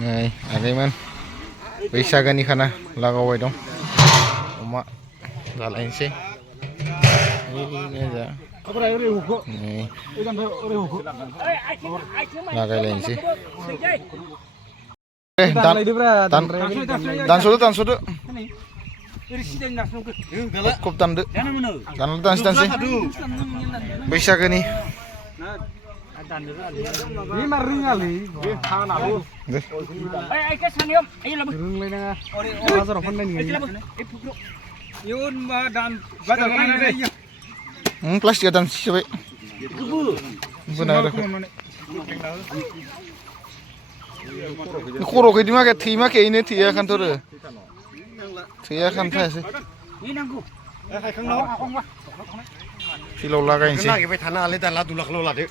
Này, agaiman. बैसागोनि खाना लागावबाय दं अमा जालायनोसै लागायलायनोसै दानस'दो खब दानदो दानसै बैसागोनि Ini maring kali, tangan aku. Ke sana om, ayo lah. Rung lagi na. Bazar open nih. Yun dan bazar mana deh? Plastik dan siapa? Benar. Koro kayak di mana? Thima kayak ini thia kan tuh deh. Thia kan thia sih. Ini nangku. Kang nau. Kilo lagi sih. Lagiไปฐานะเลยแต่ละตุลักโลละเด้อ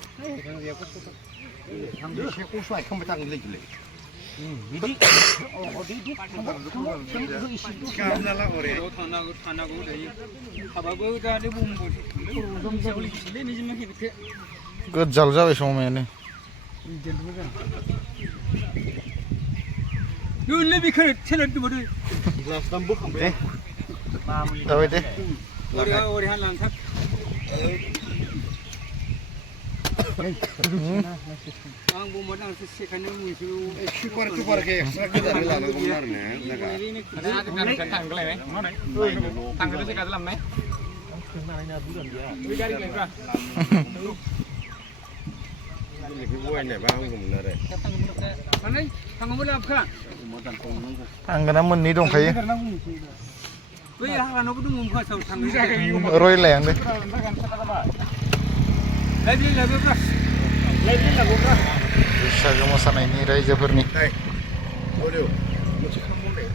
ทางนี้เชฟกูช่วยเข้าไปทางเลยเลย감나라 오래 타나고 데이 하바고 다데 봄보 좀 세블리 실레 니지마 기베 그 잘자베 쇼메네 요레 비커 텔레드 버드 글라스 담보 컴베 다베데 오리 한 란탁 ang bumodang sa sikanya mo yung super ke extra ke dari lalu benar nih naga tanggal ya tanggal itu kata lam nih dari lagi lebih buat nih bang benar ya mana tanggal berapa kan Tanggana mun ni dong kayak 왜 하나 너무 뭉쳐 tanggal Roy Lang deh lagi bro बैसागो मोसानायनि रायजोफोरनि Oleh masih kamu nih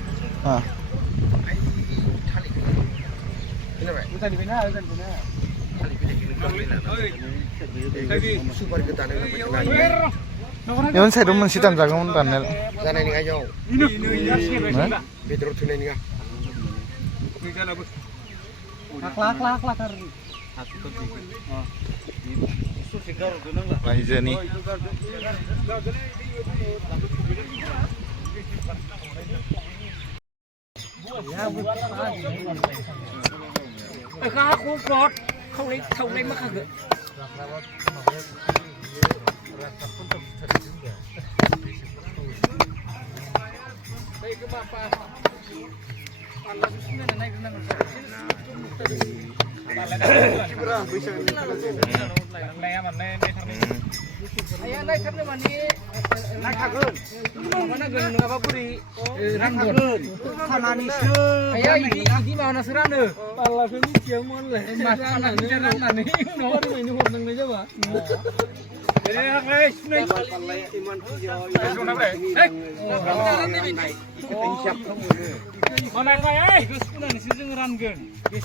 Bukan di mana, bukan di mana. super kita nih Yon saya demen sih tanjakan mun tanel sana ini aja Ini. Pedro tuh nih nggak Lak. रायजोनि Aku plot không lấy mắc hả? Đây cái mapa. Allah susahnya naik renang. Ayah naik sampai mana? Naik kagun. Mana gun apa puri? Ranggun. Sana ni se. Ayah ini mana serana? Allah ini siang mana? Mana ni? Nomor ini hurang ni jawab. Jadi apa? Ini. Iman hijau. Mana kaya? Sekolah ni sih ranggun.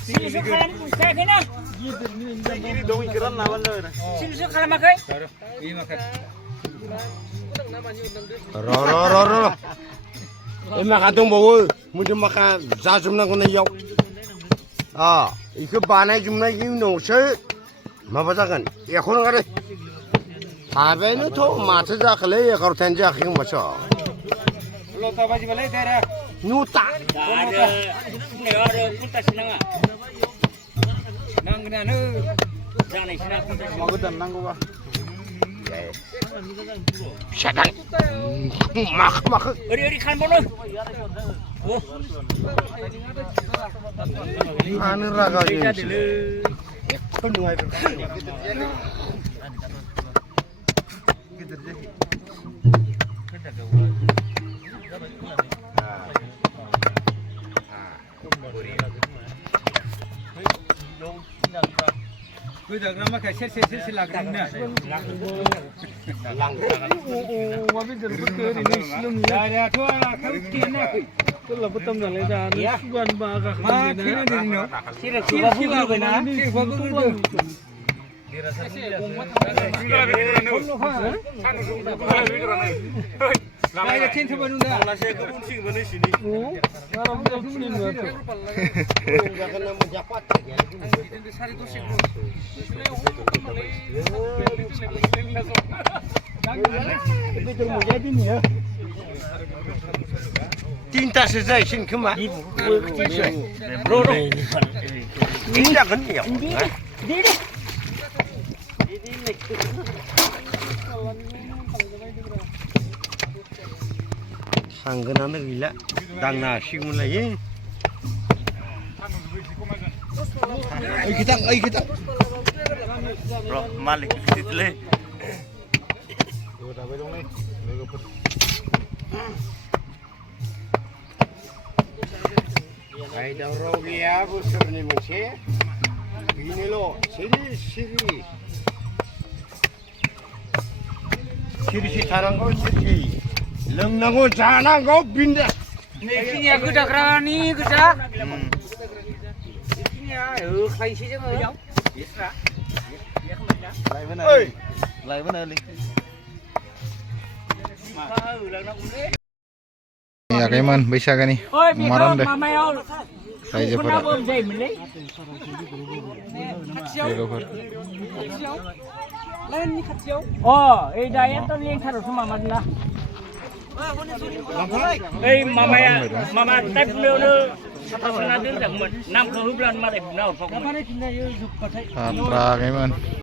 Sini sekolah ni saya kena. Ini dong ikiran lawan lo. Sini sekolah makai? Iya makan. Ro. Emak katong bawa, mungkin makan zazum nang kena yok. Iku banai jumlah ini nongse, apa kan? Ya kono ada. Apa ini tuh mata jakle ya kalau tenjak yang macam. Lo tahu baju balai tera? Nuta. Ada. Ni ada punta sinanga. Nang kena jangan isina punta. Mau dan nang gua Syaitan. Mak. Ori kan bono. Oh. Anu raga ini. Penuai Udah nama kasih sesi lakukan. Wabil terbuka ini sebelum ya tu kau kena. Kalau betul dah leda, sugan baga. Mak kena di sini. Sila kena. Bagus. Saya kena coba dulu dah. Saya kebun sing mana sini. Kalau betul sini dua tu. Enggak kena menjapat ya. Sari tu sih. Itu terjadi nih ya. तिनतासो जाहैसिगोन खोमा जागोन बेयाव थांगोनानो गैला दांनो हासिगौमोनलाय ओइ खोथां र' मालिक गिदिरलै दावराव गैया बोसोरनि मोनसे बेनोल' सिरि थानांगौ सिरि लोंनांगौ जानांगौ बिन्दास नैखिनिया गोदाग्रानि गोजा नैखिनिया होख्लायनोसै जोङो लायबोनालै याखैमोन बैसागोनि मारानदो रायजोफोरा लोगोफोर ओइ दा एथ' लेंथारावसो माबादोंना ओइ माबाया माबा टाइपयावनो साथा सोना दोनजागौमोन नामखौ होब्लानो मालाय बुना हरफागौमोन हाथाराखैमोन